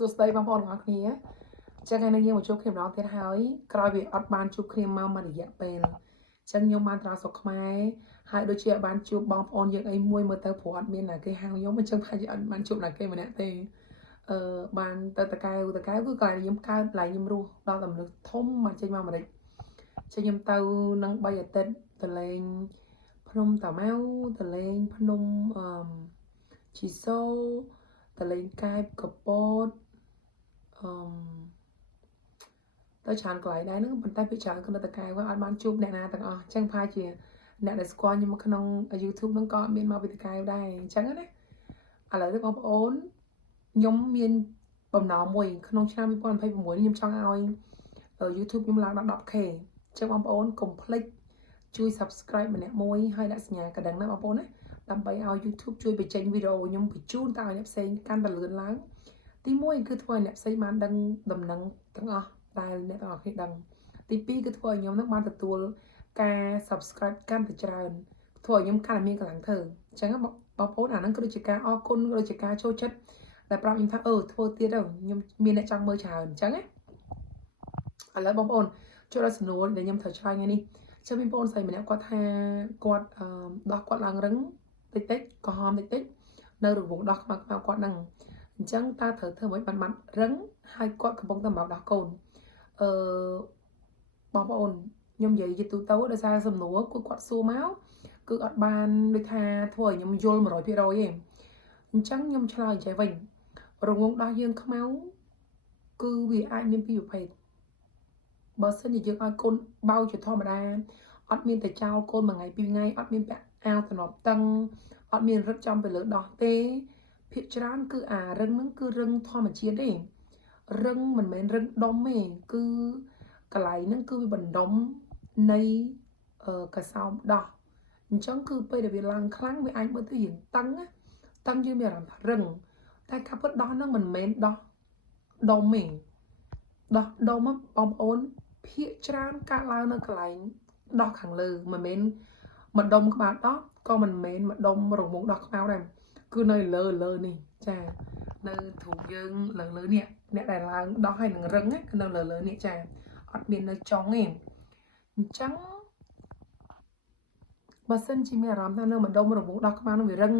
សួស្តីបងប្អូនទាំងអស់គ្នាចឹងថ្ងៃនេះយើងមកជួបគ្នាម្ដងទៀតហើយក្រោយវាអត់បានជួបគ្នាមករយៈពេលចឹងខ្ញុំបានត្រង់ស្រុកខ្មែរហើយដូចជាបានជួបបងប្អូនយើងអីមួយមើលទៅព្រោះអត់មានណាគេហៅខ្ញុំអញ្ចឹងថាអត់បានជួបណាគេម្នាក់ទេបានទៅតកែវគឺកន្លែងខ្ញុំកើតកន្លែងខ្ញុំរស់ដល់តែមនុស្សធំមកចេញមកម្ដេចចឹងខ្ញុំទៅនឹង3អាទិត្យទៅលេងភ្នំតាម៉ៅទៅលេងភ្នំជីសូទៅលេងកែបកពតទៅច្រើនកន្លែងដែរហ្នឹងប៉ុន្តែពីច្រើនគឺនៅតកែវអត់បានជួបអ្នកណាទាំងអស់អញ្ចឹងផាជាអ្នកដែលស្គាល់ខ្ញុំក្នុង YouTube ហ្នឹងក៏អត់មានមកពីតកែវដែរអញ្ចឹងណាឥឡូវនេះបងប្អូនខ្ញុំមានបំណងមួយក្នុងឆ្នាំ2026ខ្ញុំចង់ឲ្យ YouTube ខ្ញុំឡើងដល់ 10k អញ្ចឹងបងប្អូនកុំភ្លេចជួយ subscribe ម្នាក់មួយហើយដាក់សញ្ញាកណ្ដឹងណាបងប្អូនណាដើម្បីឲ្យ YouTube ជួយបញ្ចេញវីដេអូខ្ញុំបញ្ជូនទៅឲ្យអ្នកផ្សេងកាន់តែលឿនឡើងទី1គឺធ្វើឲ្យអ្នកផ្សេងបានដឹងដំណឹងទាំងអស់ដែលអ្នកទាំងអស់គ្នាដឹងទី2គឺធ្វើឲ្យខ្ញុំនឹងបានទទួលការ subscribe កាន់តែច្រើនធ្វើឲ្យខ្ញុំកាន់តែមានកម្លាំងធ្វើអញ្ចឹងបងប្អូនអាហ្នឹងគឺដូចជាការអរគុណដូចជាការចូលចិត្តដែលប្រាប់ខ្ញុំថាធ្វើទៀតទៅខ្ញុំមានអ្នកចង់មើលច្រើនអញ្ចឹងណាឥឡូវបងប្អូនចូលដល់សំណួរដែលខ្ញុំត្រូវឆ្លើយថ្ងៃនេះចឹងមានបងប្អូនស្រីម្នាក់គាត់ថាគាត់ដោះគាត់ឡើងរឹងតិចក្រហមតិចនៅរង្វង់ដោះខ្មៅគាត់ហ្នឹងអញ្ចឹងតើត្រូវធ្វើមិនបានបាត់រឹងហើយគាត់កំពុងតែមកដោះកូនបងប្អូនខ្ញុំនិយាយជាទូទៅដោយសារសំណួរគាត់សួរមកគឺអត់បានដូចថាធ្វើឲ្យខ្ញុំយល់ 100%ទេអញ្ចឹងខ្ញុំឆ្លើយចេះវិញរង្វង់ដោះយើងខ្មៅគឺវាអាចមានពីរប្រភេទបើសិនជាយើងឲ្យកូនបោជាធម្មតាអត់មានតែចោលកូនមួយថ្ងៃពីរថ្ងៃអត់មានពាក់អាវតំណប់តឹងអត់មានរឹតចំទៅលើដោះទេភាគច្រើនគឺអារឹងហ្នឹងគឺរឹងធម្មជាតិទេរឹងមិនមែនរឹងដុំទេគឺកន្លែងហ្នឹងគឺវាបណ្ដុំនៃកសោមដោះអញ្ចឹងគឺពេលដែលវាឡើងខ្លាំងវាអាចមើលទៅយើងតឹងយើងមានអារម្មណ៍ថារឹងតែការពិតដោះហ្នឹងមិនមែនដោះដុំទេដោះដុំបងប្អូនភាគច្រើនកាត់ឡើងនៅកន្លែងដោះខាងលើមិនមែនម្ដុំក្បាលដោះក៏មិនមែនម្ដុំរង្វង់ដោះខ្មៅដែរគឺនៅលើនេះចានៅទ្រូងយើងលើនេះអ្នកដែលឡើងដោះហើយនឹងរឹងគឺនៅលើនេះចាអត់មាននៅចុងទេអញ្ចឹងបើសិនជាមានអារម្មណ៍ថានៅម្ដុំរង្វង់ដោះខ្មៅនឹងវារឹង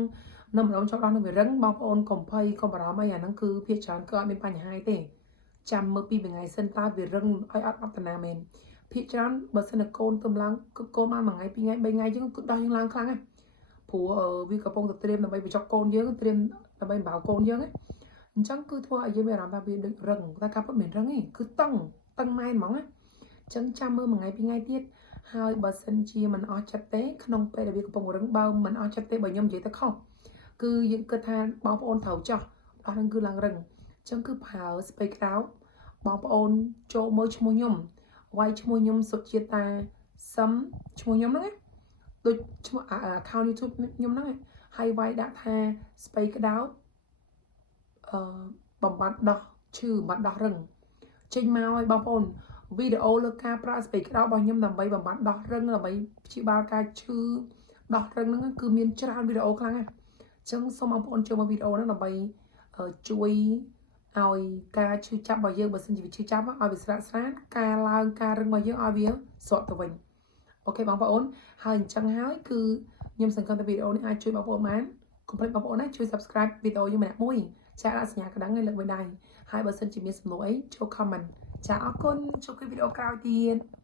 នៅម្ដុំចុងដោះនឹងវារឹងបងប្អូនកុំភ័យកុំបារម្ភអីអាហ្នឹងគឺភាគច្រើនគឺអត់មានបញ្ហាទេចាំមើលពីថ្ងៃសិនតើវារឹងឲ្យអត់អត្តនាមែនភាគច្រើនបើសិនតែកូនទៅឡើងគឺកូនបានមួយថ្ងៃពីរថ្ងៃ3ថ្ងៃចឹងគឺដោះយើងឡើងខ្លាំងហ្នឹងព្រោះវាកំពុងតែត្រៀមដើម្បីបញ្ចុកកូនយើងត្រៀមដើម្បីបៅកូនយើងអញ្ចឹងគឺធ្វើឲ្យយើងមានអារម្មណ៍ថាវាដូចរឹងតែការពិតមិនរឹងទេគឺតឹងម៉ែនហ្មងណាអញ្ចឹងចាំមើលមួយថ្ងៃពីរថ្ងៃទៀតហើយបើសិនជាមិនអស់ចិត្តទេក្នុងពេលដែលវាកំពុងរឹងបើមិនអស់ចិត្តទេបើខ្ញុំនិយាយទៅខុសគឺយើងគិតថាបងប្អូនត្រូវចោះដោះហ្នឹងគឺឡើងរឹងអញ្ចឹងគឺប្រើស្ពៃក្តោបបងប្អូនចូលមើលឈ្មោះខ្ញុំវាយឈ្មោះខ្ញុំសុជាតាសឹមឈ្មោះខ្ញុំហ្នឹងដូចឈ្មោះ account YouTube ខ្ញុំហ្នឹងហើយវាយដាក់ថាស្ពៃក្តោបបំបត្តិដោះឈឺបំបត្តិដោះរឹងចេញមកឲ្យបងប្អូនវីដេអូលើការប្រើស្ពៃក្តោបរបស់ខ្ញុំដើម្បីបំបត្តិដោះរឹងដើម្បីព្យាបាលការឈឺដោះរឹងហ្នឹងគឺមានច្រើនវីដេអូខ្លាំងណាស់អញ្ចឹងសូមបងប្អូនចូលមើលវីដេអូហ្នឹងដើម្បីជួយឲ្យការឈឺចាប់របស់យើងបើសិនជាវាឈឺចាប់ឲ្យវាស្រាលការឡើងការរឹងរបស់យើងឲ្យវាស្រកទៅវិញអូខេបងប្អូនហើយអញ្ចឹងហើយគឺខ្ញុំសង្ឃឹមថាវីដេអូនេះអាចជួយបងប្អូនបានកុំភ្លេចបងប្អូនណាជួយ subscribe វីដេអូយើងម្នាក់មួយចាដាក់សញ្ញាកណ្ដឹងឲ្យលើកមួយដៃហើយបើសិនជាមានសំណួរអីចូល comment ចាអរគុណជួបគ្នាវីដេអូក្រោយទៀត